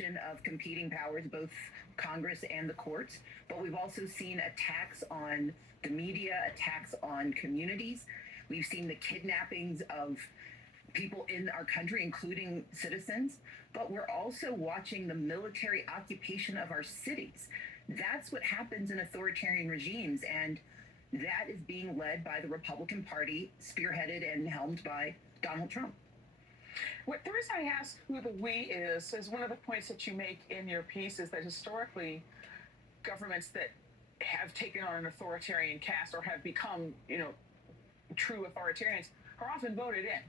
combination of competing powers, both Congress and the courts, but we've also seen attacks on the media, attacks on communities. We've seen the kidnappings of people in our country, including citizens, but we're also watching the military occupation of our cities. That's what happens in authoritarian regimes, and that is being led by the Republican Party, spearheaded and helmed by Donald Trump. The reason I ask who the we is one of the points that you make in your piece is that historically governments that have taken on an authoritarian cast or have become, true authoritarians are often voted in.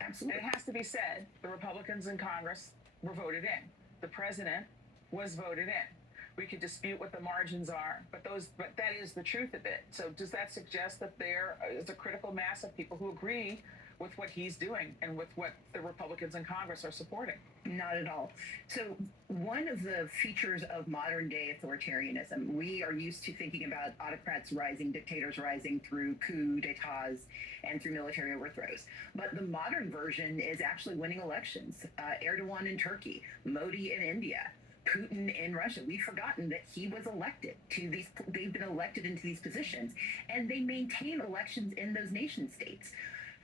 Absolutely. And it has to be said, the Republicans in Congress were voted in. The president was voted in. We could dispute what the margins are, but that is the truth of it. So does that suggest that there is a critical mass of people who agree with what he's doing and with what the Republicans in Congress are supporting? Not at all. So one of the features of modern day authoritarianism, we are used to thinking about autocrats rising, dictators rising through coups d'etats and through military overthrows. But the modern version is actually winning elections. Erdogan in Turkey, Modi in India, Putin in Russia. We've forgotten that he was elected to these, they've been elected into these positions, and they maintain elections in those nation states.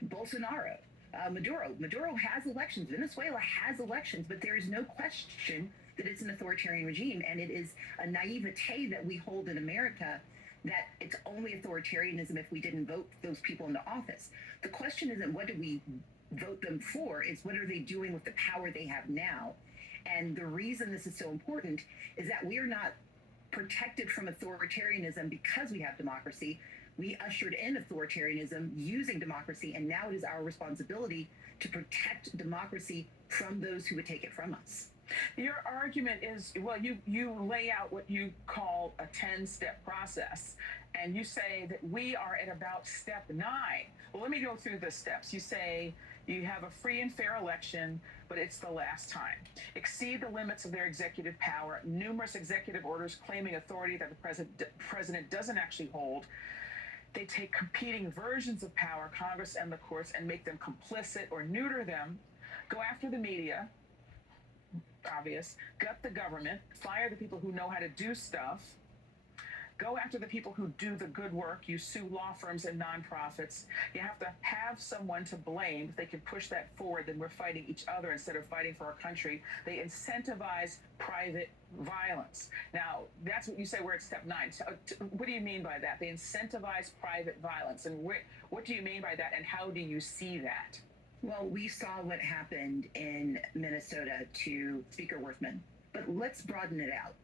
Bolsonaro, Maduro has elections. Venezuela has elections, but there is no question that it's an authoritarian regime, and it is a naivete that we hold in America that it's only authoritarianism if we didn't vote those people into office. The question isn't what do we vote them for, it's what are they doing with the power they have now. And the reason this is so important is that we are not protected from authoritarianism because we have democracy. We ushered in authoritarianism using democracy, and now it is our responsibility to protect democracy from those who would take it from us. Your argument is, well, you lay out what you call a 10-step process, and you say that we are at about step 9. Well, let me go through the steps. You say you have a free and fair election, but it's the last time. Exceed the limits of their executive power. Numerous executive orders claiming authority that the president doesn't actually hold. They take competing versions of power, Congress and the courts, and make them complicit or neuter them. Go after the media, obvious. Gut the government. Fire the people who know how to do stuff. Go after the people who do the good work. You sue law firms and nonprofits. You have to have someone to blame. If they can push that forward, then we're fighting each other instead of fighting for our country. They incentivize private violence. Now, that's what you say we're at step 9. So, what do you mean by that? They incentivize private violence. And what do you mean by that, and how do you see that? Well, we saw what happened in Minnesota to Speaker Worthman, but let's broaden it out.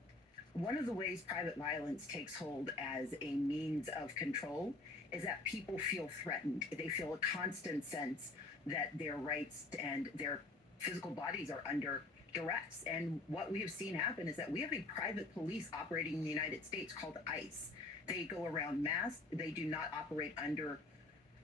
One of the ways private violence takes hold as a means of control is that people feel threatened. They feel a constant sense that their rights and their physical bodies are under duress. And what we have seen happen is that we have a private police operating in the United States called ICE. They go around masked. They do not operate under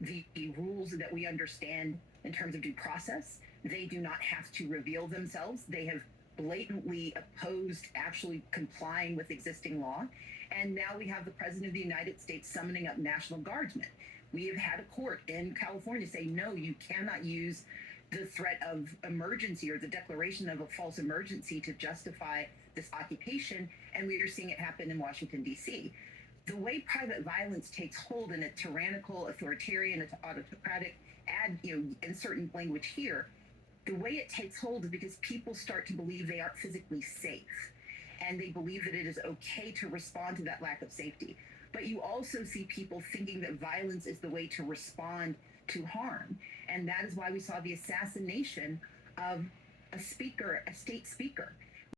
the rules that we understand in terms of due process. They do not have to reveal themselves. They have blatantly opposed actually complying with existing law. And now we have the President of the United States summoning up National Guardsmen. We have had a court in California say, no, you cannot use the threat of emergency or the declaration of a false emergency to justify this occupation. And we are seeing it happen in Washington, D.C. The way private violence takes hold in a tyrannical, authoritarian, autocratic, insert language here, the way it takes hold is because people start to believe they aren't physically safe, and they believe that it is okay to respond to that lack of safety. But you also see people thinking that violence is the way to respond to harm, and that is why we saw the assassination of a state speaker.